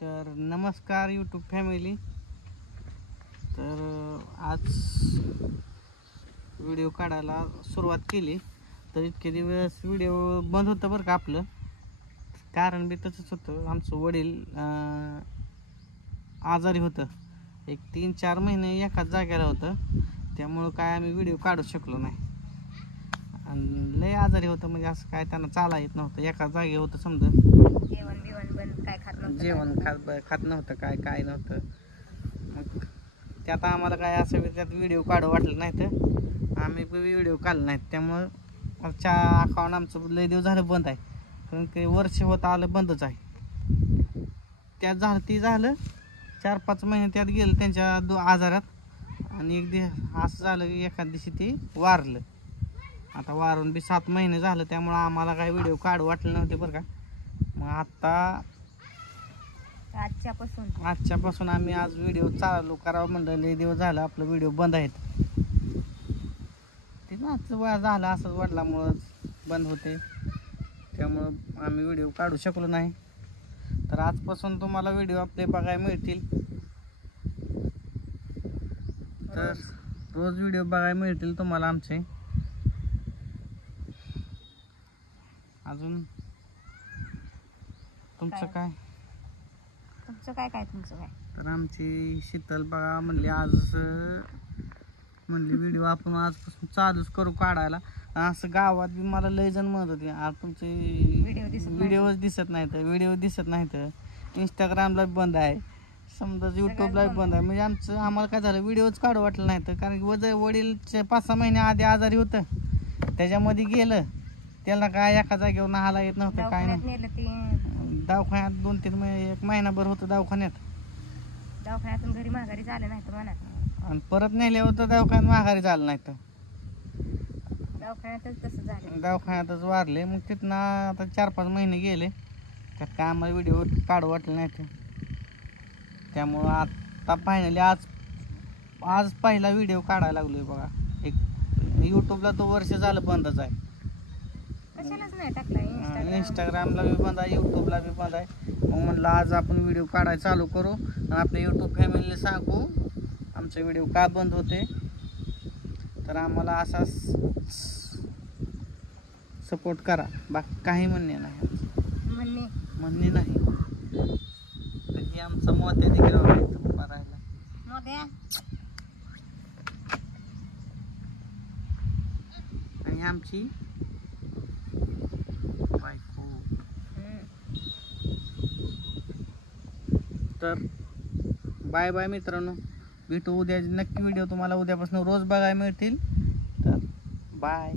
तर नमस्कार YouTube family. तर आज व्हिडिओ काढायला सुरुवात केली तर इतके दिवस व्हिडिओ बंद होतं बरं का. आपलं कारण बी तसंच होतं, आमचं वडील आजारी होतं. एक 3-4 महिने एकाच जागेला होतं, त्यामुळं काय आम्ही व्हिडिओ काढू शकलो नाही. आणि लय आजारी होतं, म्हणजे असं काय त्यांना चाला येत नव्हतं, एकाच जागे होतं. समजा जेवण खात नव्हतं, काय नव्हतं. मग त्यात आम्हाला काय असं त्यात व्हिडिओ काढू वाटलं नाही तर आम्ही व्हिडिओ काढले नाहीत. त्यामुळं अकाउंट आमचं लय दिवस झालं बंद आहे, कारण काही वर्ष होत आलं बंदच आहे. त्यात झालं 4-5 महिने त्यात गेलं त्यांच्या आजारात. आणि एक दिवस असं झालं की एखाद दिवशी ते वारलं. आता वारून बी 7 महिने झालं, त्यामुळं आम्हाला काय व्हिडिओ काढू वाटलं नव्हते बरं का. मग आजच्यापासून आम्ही आज व्हिडिओ चालू करावं म्हणलं. लय दिवस झालं आपलं व्हिडिओ बंद आहेत. ते झालं असं वडिलामुळं बंद होते, त्यामुळं आम्ही व्हिडिओ काढू शकलो नाही. तर आजपासून तुम्हाला व्हिडिओ आपले बघायला मिळतील. तर रोज व्हिडिओ बघायला मिळतील तुम्हाला आमचे. अजून तुमचं काय? तर आमची शीतल बघा म्हणली म्हणली व्हिडिओ आपण आजपासून चालूच करू काढायला. असं गावात बी मला लय जण म्हणत होते, आज तुमचे व्हिडिओ दिसत नाहीत. इंस्टाग्रामला बंद आहे, समजा यूट्यूबला बंद आहे. म्हणजे आम्हाला काय झालं, व्हिडिओच काढू वाटलं नाही तर. कारण की वडीलचे 5-6 महिने आधी आजारी होतं, त्याच्यामध्ये गेलं. त्याला काय एका जागेवर नाहाला येत नव्हतं, काय नाही. दवाखान्यात 2-3 महिने, 1 महिनाभर होतं दवाखान्यातून घरी माघारी झालं नाही तर म्हणा. आणि परत नेल्यावर तर दवाखान्यात माघारी झालं नाही तर दवाखान्यातच वारले. मग तिथनं आता 4-5 महिने गेले, त्यात काय आम्हाला व्हिडिओ काढू वाटलं नाही तर. त्यामुळं आता फायनली आज पहिला व्हिडिओ काढायला लागलोय बघा. एक यूट्यूबला तो वर्ष झालं बंदच आहे, इंस्टाग्रामला बी बंद आहे, यूट्यूबला बी बंद आहे. मग म्हणलं आज आपण व्हिडिओ काढायला चालू करू आणि आपल्या यूट्यूब फॅमिलीला सांगू आमचे व्हिडिओ का बंद होते. तर आम्हाला असाच सपोर्ट करा, बाकी काही म्हणणे नाही. तर हे आमचं मोत्या देखील उभा राहिला. आणि आमची बायको. तर बाय बाय मित्रांनो, भेटू उद्या. नक्की व्हिडिओ तुम्हाला उद्यापासून रोज बघायला मिळतील. तर बाय.